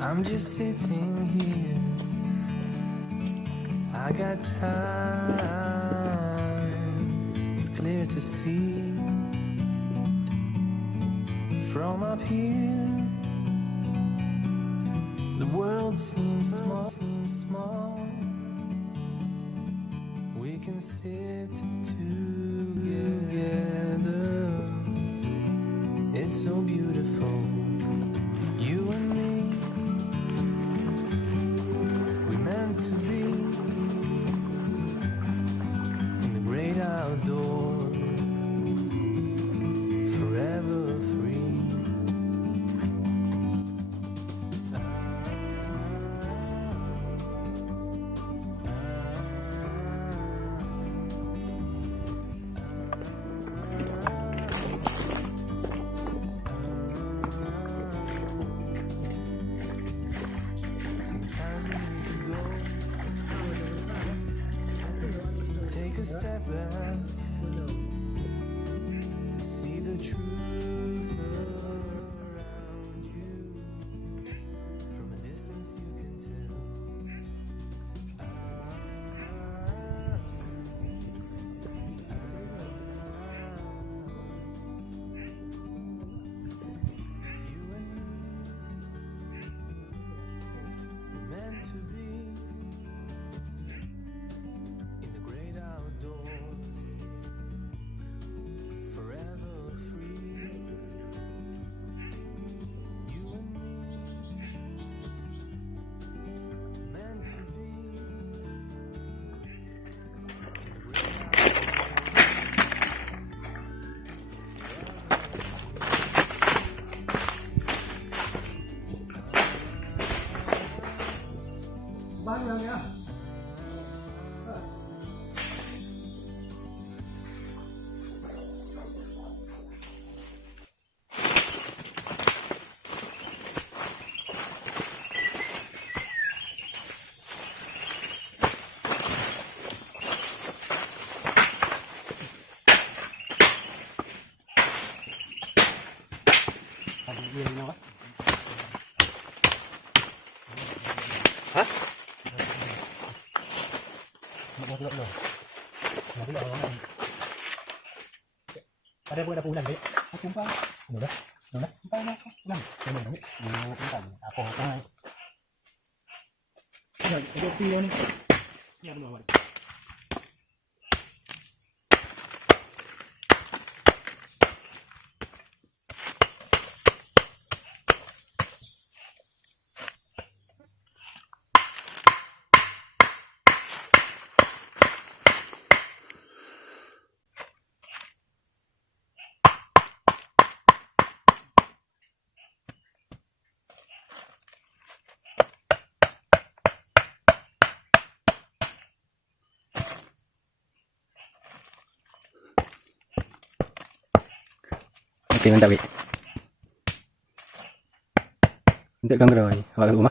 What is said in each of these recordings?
I'm just sitting here. I got time. It's clear to see from up here. The world seems small. We can sit together. It's so beautiful. You and me. To be in the great outdoors, forever free. Sometimes we need to go. Take a step back to see the truth around you. From a distance you can tell. You and me were meant to be. Bao nhiêu nhá? Hả? Ada pun ada pulang dek. Aku pun. Udah. Udah. Pulang. Pulang dek. Bukan apa-apa. Ya, ada video ni. Ya, belum ada. Oke, mantap, untuk kang rồi vào rumah.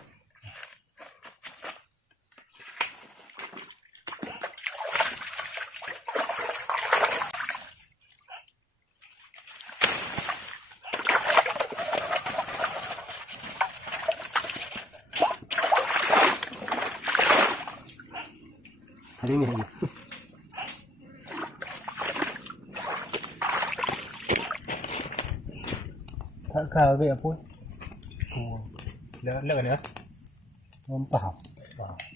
Hari ini. Khao về phun lỡ nữa ngâm bảo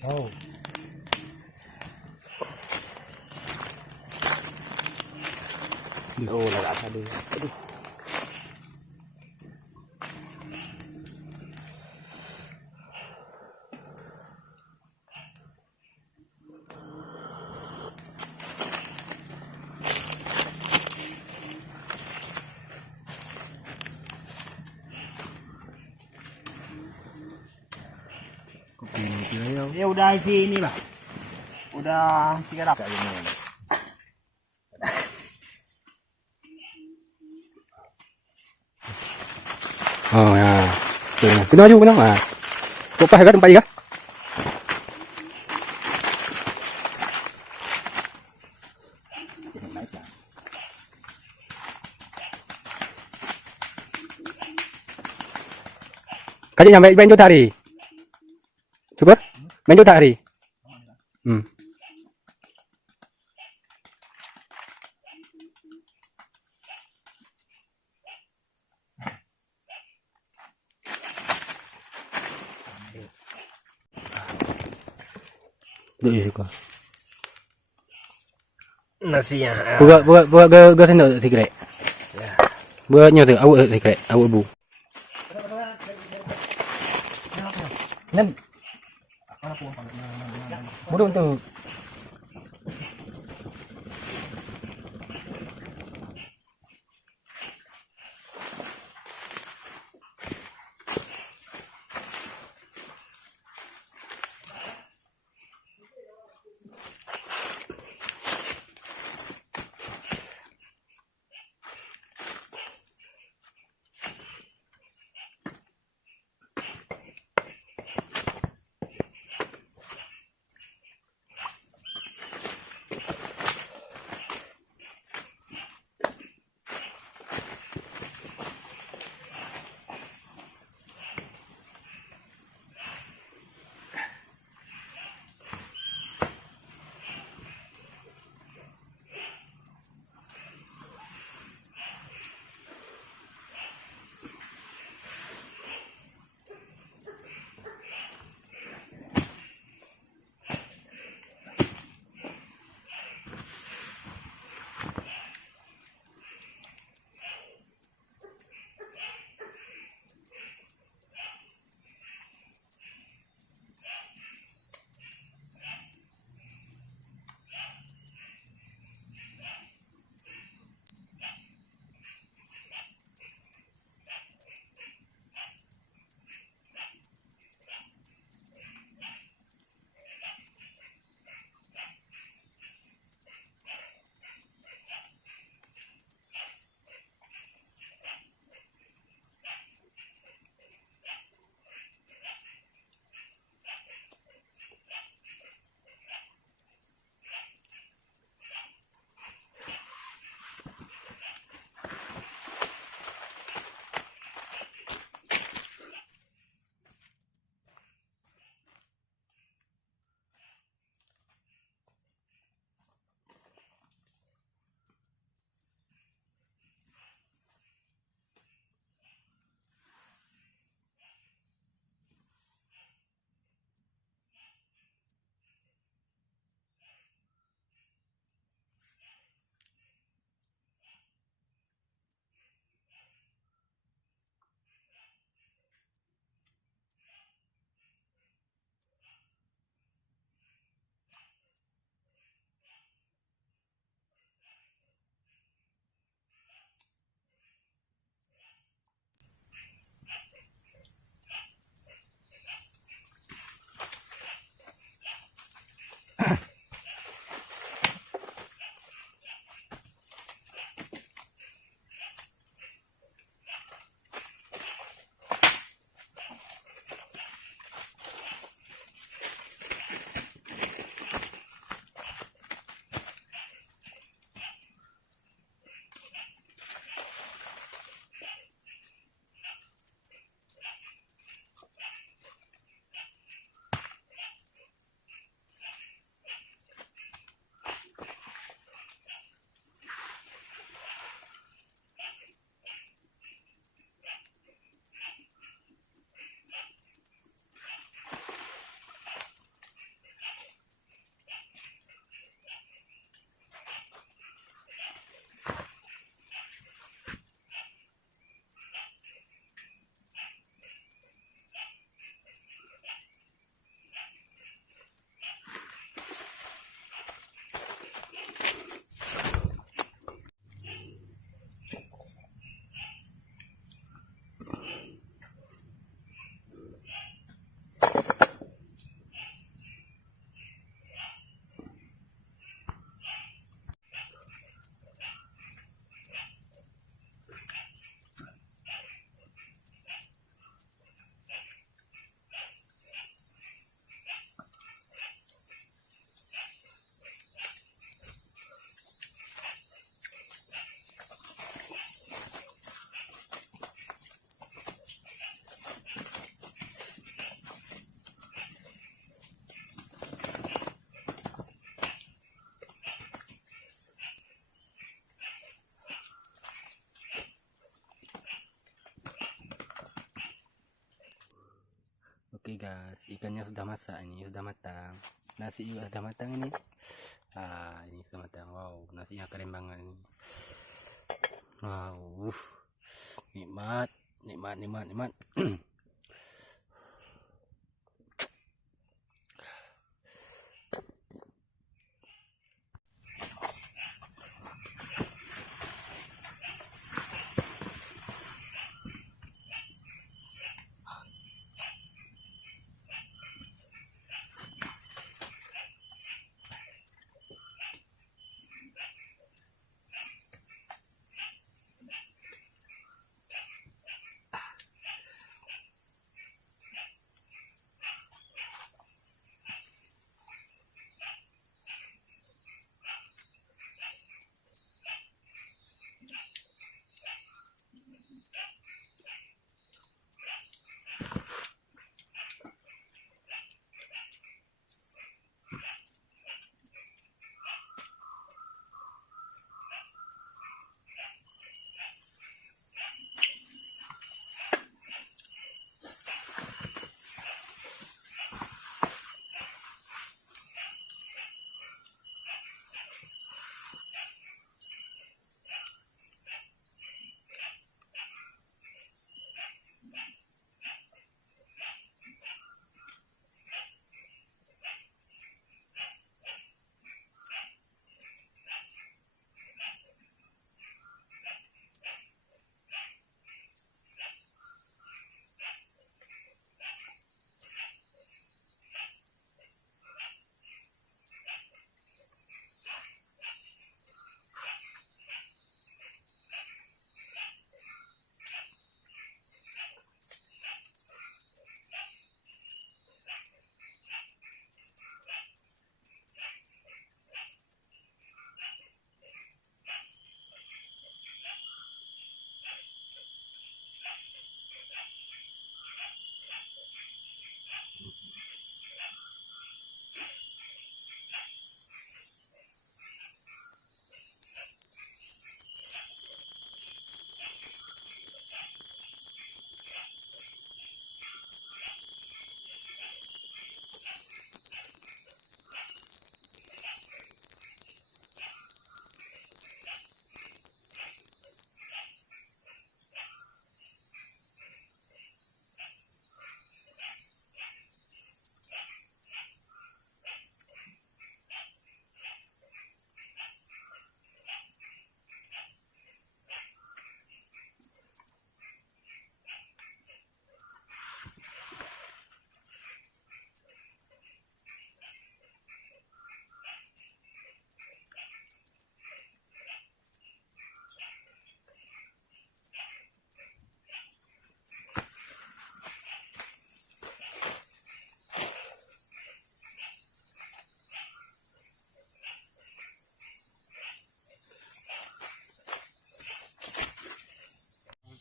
đâu ô là đã đi Yêu đai gì nè bà Udah 300 ini. Oh ya. Kita maju benar ah. Kok pakai tempat ikan? Kajian nyampe main juta hari. Syukur? Main juta hari. Duduk juga. Nasinya. Buat ke sini tigrek. Buat nyoto awak tigrek, awak bu. Nan. Bodoh tu. guys, ikannya sudah masak ini, sudah matang. Nasi juga sudah matang ini. Ini sudah matang. Wow, nasinya keren banget ini. Wow, nikmat, nikmat, nikmat, nikmat.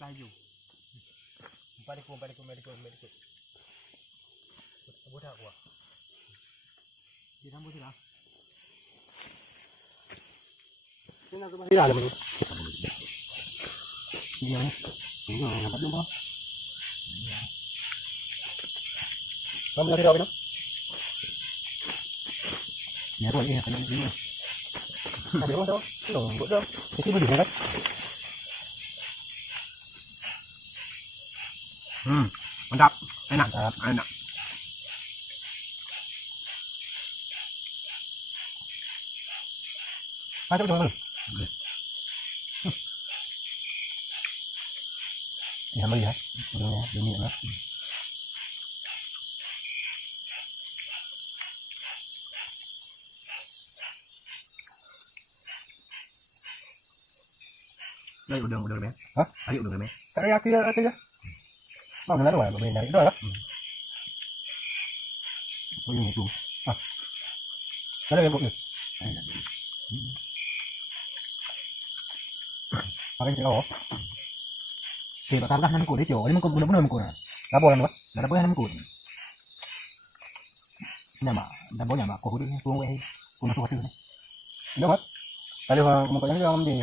Kayu. Empadiku. Budak gua. Di rambut dia. Ini aku masih ada belum? Ini ni. Ini nampak belum? Kamu lagi dah belum? Ni apa ni? Kan ni. Ada apa tu? Tuh, budak. Itu boleh kan? Mantap, enak. Macam tu mana? Ni hamil ya? Ini lah. Đây udah ben. Hah? Ayo udah ben. Saya ya. Mau ngelar wa, benar itu lah. Oh ini tu. Ada yang buat. Pakai cái đó. Thì bà tao đang cột đấy chỗ, nhưng mà còn muốn cột à? Đã bò nữa, đã bò hắn cột. Nhà mà cột đi, tuông vậy, cột nó cột chứ. Đâu hết. Tại vì mà có những cái gì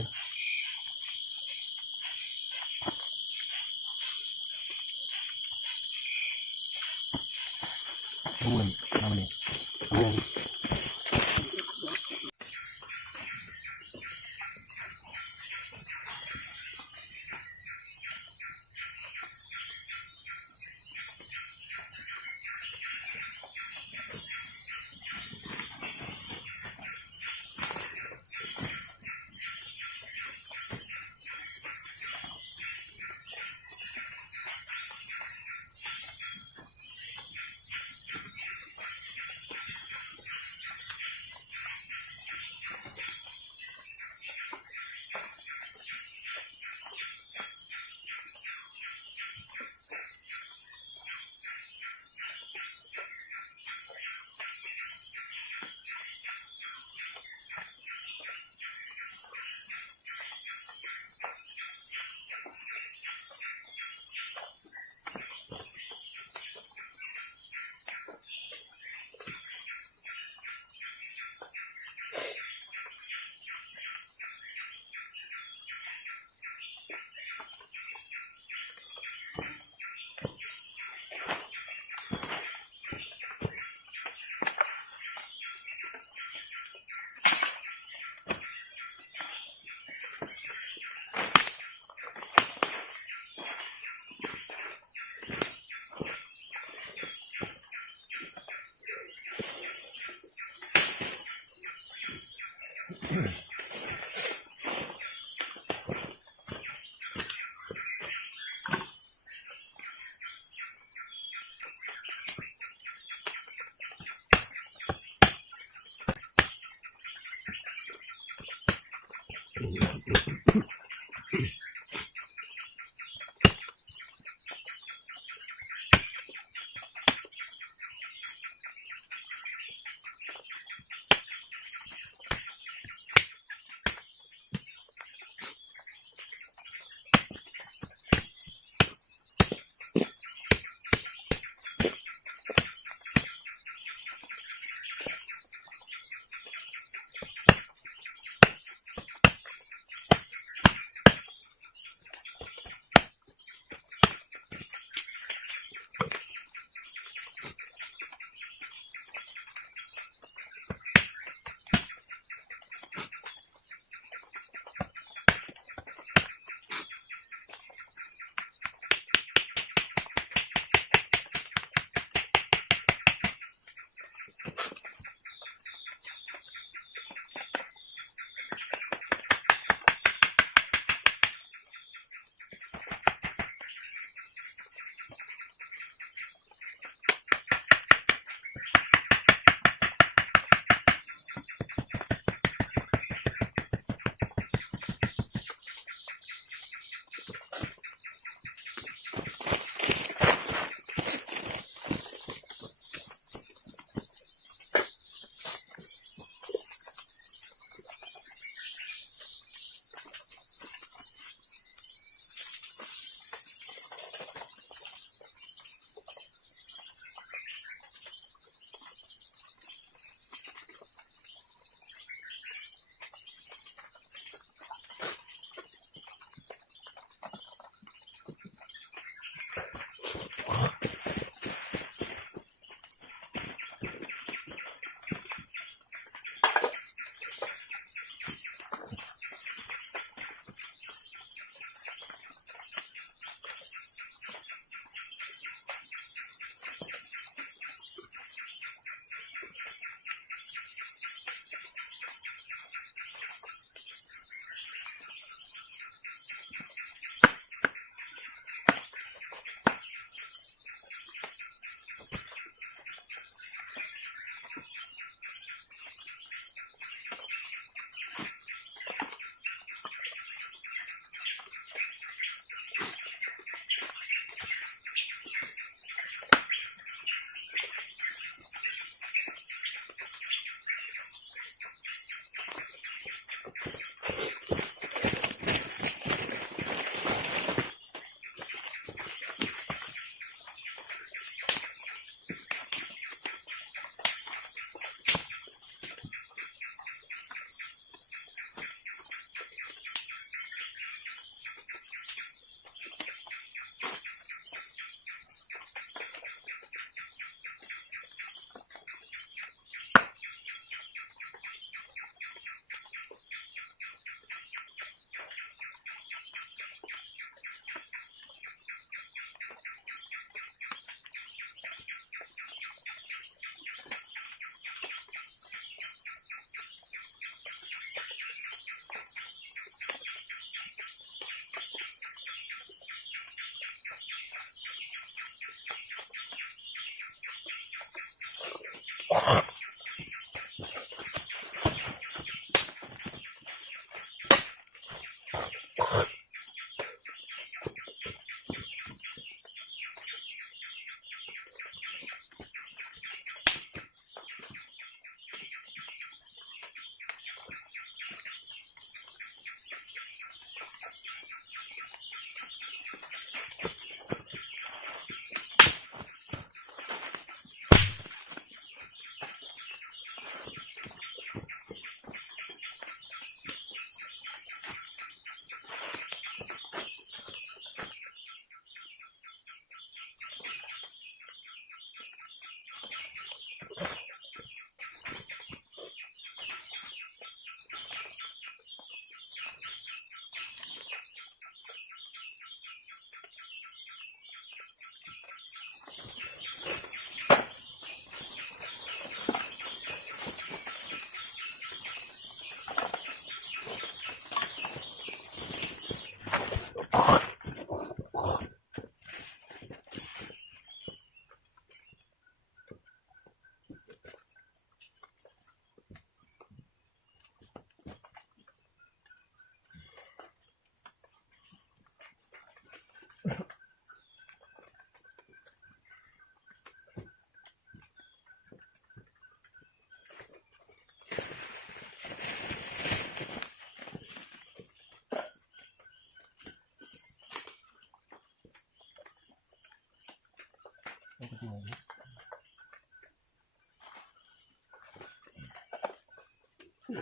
Ada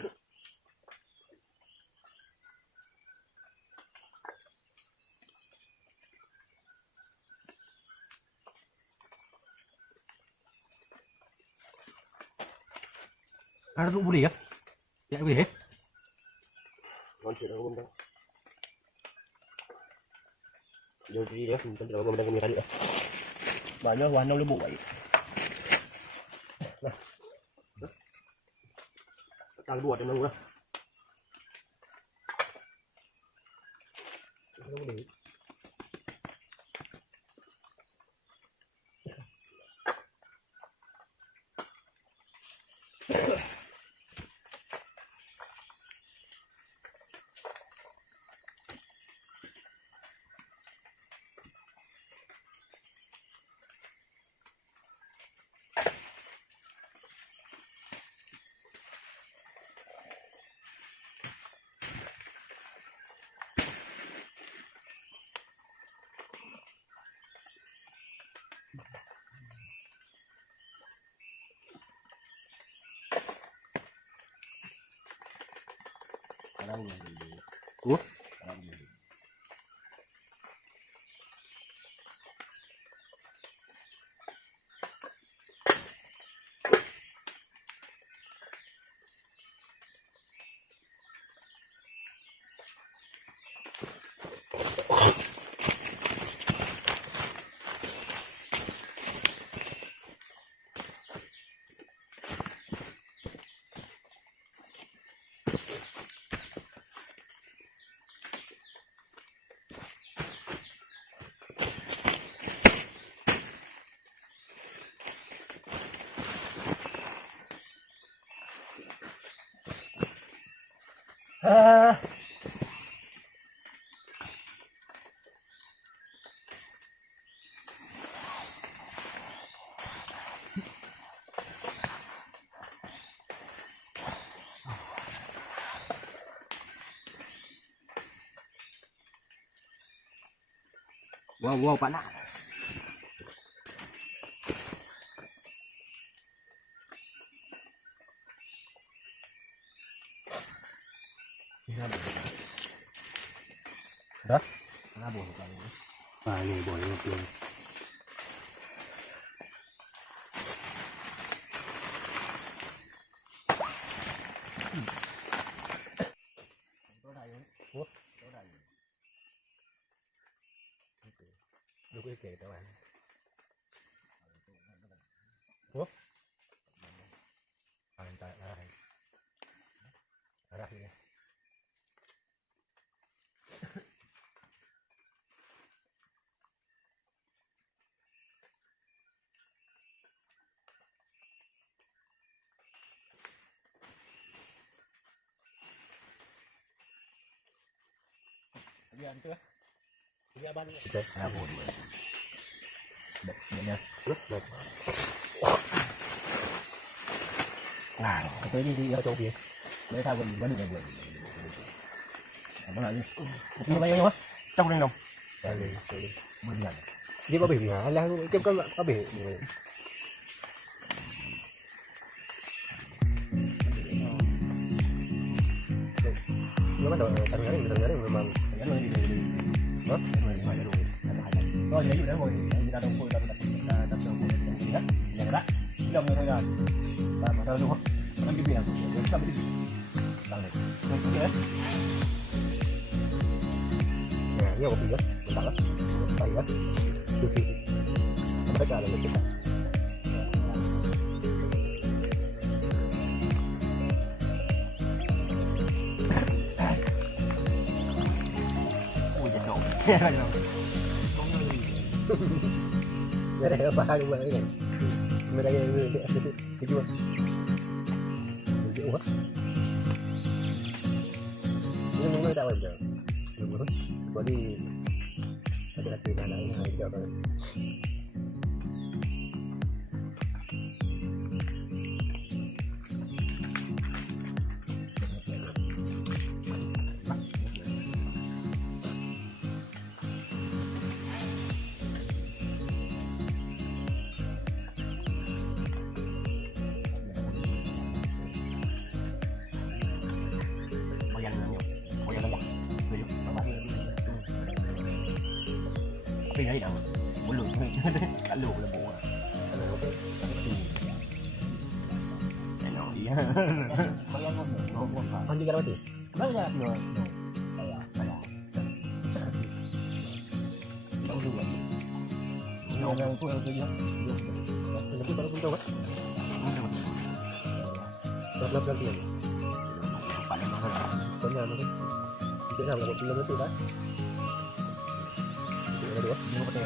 duduk boleh ya? Tak boleh eh? Konti dah benda. Jadi dia minta dah benda kami kali. Banyak warna lebuk baik. Nah. Tang dua memang lah. Boleh. Wow, panas. Dah? Kenapa bukan? Ah, ni boleh ngopi. Được cái kệ các bạn. Hiện tại là đây. Ở đây. Dia tu. Dia ban. Okey, apa dia? Dia. Được. Nah, Tới đi ở chỗ kia. Để tao gần vẫn được. Nó lại đi. như vậy thôi. Trong đây đồng. Đây đi. Mình nhận. Dia có bị hả? Là cái có bị. Nó bắt đầu thành cái mà Cái người đi đó. người ngoài luôn. Rồi lấyอยู่ได้หมดngười ta đồng phôi ta tập trung của mình hết.อย่างđó. Đồng người thôi rồi. Và mà tao đúng không? Nó cái biển nó sao bị bằng này. Nó cái đấy. Nè, nhiều có bị đó. Mình bảo đó. Phải đó. Tất cả là mình sẽ Cái này đâu. cái này nó ba luôn mà cái này. Mình đây cái chưa? Mình chịu hết. Nhưng nó đâu giờ. Đừng có. Có đi. Cái là tiền này này cho tôi. yang ni. Oh yang dah. Tujuh. Nama dia. Tapi ni dah. Belum. Kalau lebu. Kalau okey. Enak dia. Bayang mana? Kan juga mati. Banyak no. Saya. Tahu dulu. Yang tu dia. Tapi baru pun tahu kan. Berapa dia? Pada masa Soalnya apa? Tidak nak berapa kilo betul kan? Ada dua. dia pakai.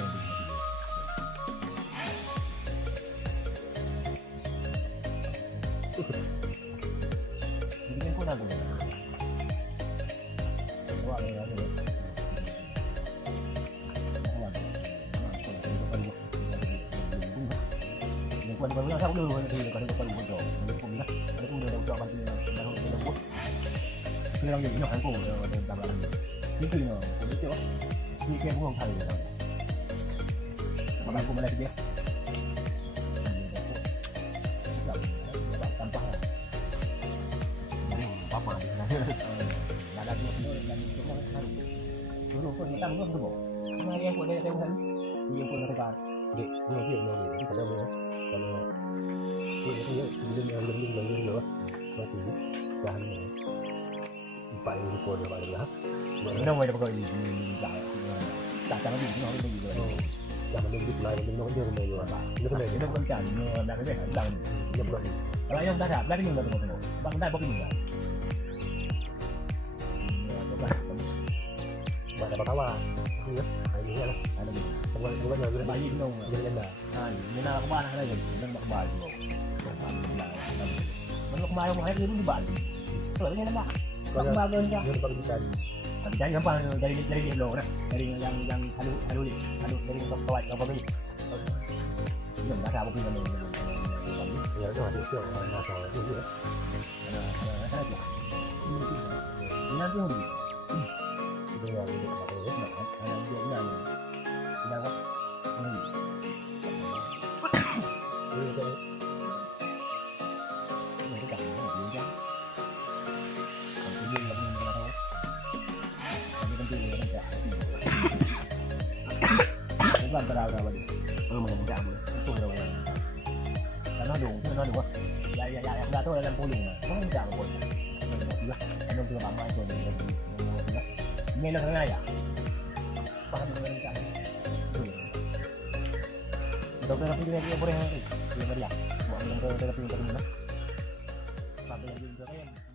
Ini pun ada. Wah, ini ada. Quân quân sao đưa thì có được quân quân rồi cùng nhá nó cũng được cho bạn là hội đồng quốc khi đang dùng hàng cổ để đảm bảo những cái nó cũng biết chưa khi kia cũng không thầy rồi các bạn cùng lại cái tam quá quá mà là đặt được là chúng nó thay đổi rồi quân tam cũng không bộ hai em của đây em thấy nhiều quân là các Dia dia ni kalau mana kalau dia belum nữa masih bahan ni. Empat yang rekod dia pada dah. nó ngoài được rồi thì trả cho nó bị nó cái gì rồi Jangan lebih lain dengan dia rumah dia. Dia kena nó vẫn trả là cái việc rằng dia buat ni. là ông ta đạp lấy cái nhường là được một bằng đây bóc cái nhường là Buat apa kawan? Dia ini lah. Bukan yang bài gì không dia yang dah. như nào các bạn hay là gì đang đọc bài rồi mình đọc bài không hay cái đúng bạn rồi cái nó đọc bài lên cho Dia bagi kita. tapi jangan gampang dari dia loh nah dari yang halu dari kawat apa lagi dia enggak ada mungkin kalau Ya tu ada siapa nak tahu tu dia. ini nanti mau Itu yang dia pakai. ada dia enggak apa Dia kata cái cảnh nó là gì chứ còn tự nhiên là mình là đâu còn cái công ty nó đang trả cũng làm tao đâu mà đi mà mình trả rồi tôi đâu là nó đủ không dạ ra tôi làm cô dùng mà nó không trả một mình một thứ anh không thừa bằng mai rồi mình nghe nó thế này à ba mình trả đầu tiên là cái boleh boleh dia meriah buat orang orang tapi sampai yang juga kan